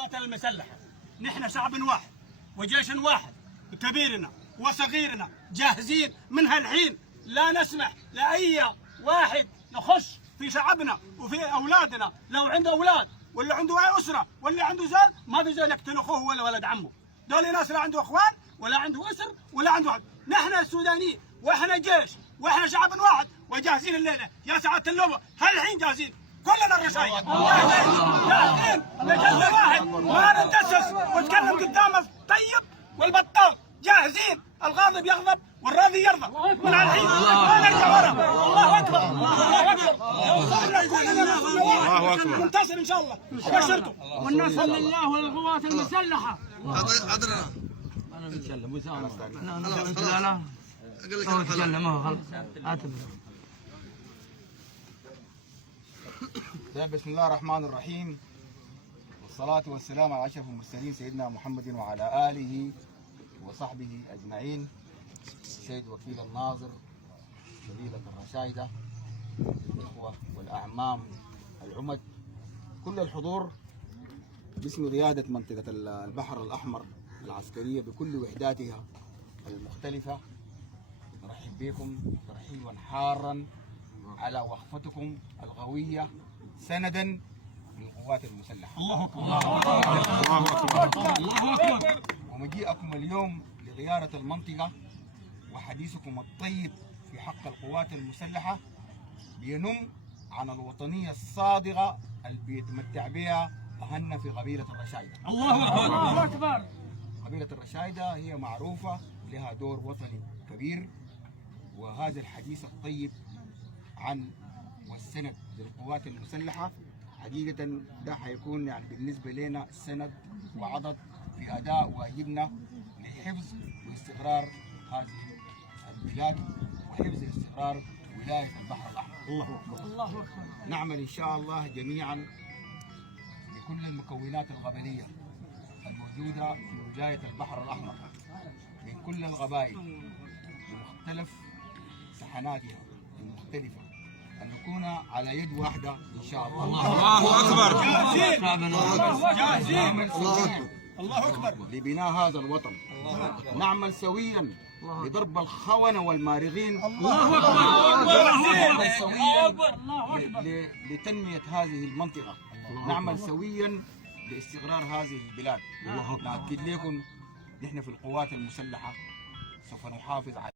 القوات المسلحة نحن شعب واحد وجيش واحد، كبيرنا وصغيرنا جاهزين من هالحين. لا نسمح لأي واحد يخش في شعبنا وفي أولادنا. لو عنده أولاد ولا عنده أسرة ولا عنده زول، ما في زول يقتل أخوه ولا ولد عمه. دول ناس لا عنده أخوان ولا عنده أسر ولا عنده عبد. نحن السودانيين وإحنا جيش وإحنا شعب واحد وجاهزين الليلة يا سعادة اللواء. هالحين جاهزين كلنا الرشاية، جاهزين لجنة واحد، ما نتجسس ونتكلم قدام الطيب والبطال. جاهزين، الغاضب يغضب والراضي يرضى. من الحين ما نرجع ورا. الله اكبر الله اكبر. الله اكبر. منتصر ان شاء الله، ابشركم. والنصر لله وللقوات المسلحه. انا بتكلم وسام. لا لا هو يتكلم، هو خلص. بسم الله الرحمن الرحيم، والصلاة والسلام على أشرف المرسلين سيدنا محمد وعلى آله وصحبه أجمعين. سيد وكيل الناظر، فضيلة الرشايدة، الإخوة والأعمام، العمد، كل الحضور، باسم قيادة منطقة البحر الأحمر العسكرية بكل وحداتها المختلفة، نرحب بكم ترحيبا حارا على وقفتكم القوية سندا للقوات المسلحة. الله اكبر الله اكبر الله اكبر. ومجيئكم اليوم لزيارة المنطقة وحديثكم الطيب في حق القوات المسلحة بينم عن الوطنية الصادقة اللي بيتمتع بها أهلنا في قبيلة الرشايدة. الله اكبر الله اكبر. قبيلة الرشايدة هي معروفة لها دور وطني كبير، وهذا الحديث الطيب عن والسند للقوات المسلحة حقيقة ده حيكون يعني بالنسبة لنا سند وعضد في أداء واجبنا لحفظ واستقرار هذه البلاد وحفظ استقرار ولاية البحر الأحمر. الله اكبر الله اكبر. نعمل إن شاء الله جميعا بكل المكونات القبلية الموجودة في ولاية البحر الأحمر من كل القبائل بمختلف سحناتها المختلفة أن نكون على يد واحدة إن شاء الله. الله اكبر. جاهزين الله أكبر لبناء هذا الوطن. نعمل سويا لضرب الخونة والمارغين. الله اكبر. نعمل سويا لتنمية هذه المنطقة. نعمل سويا لاستقرار هذه البلاد. نأكد لكم نحن في القوات المسلحة سوف نحافظ على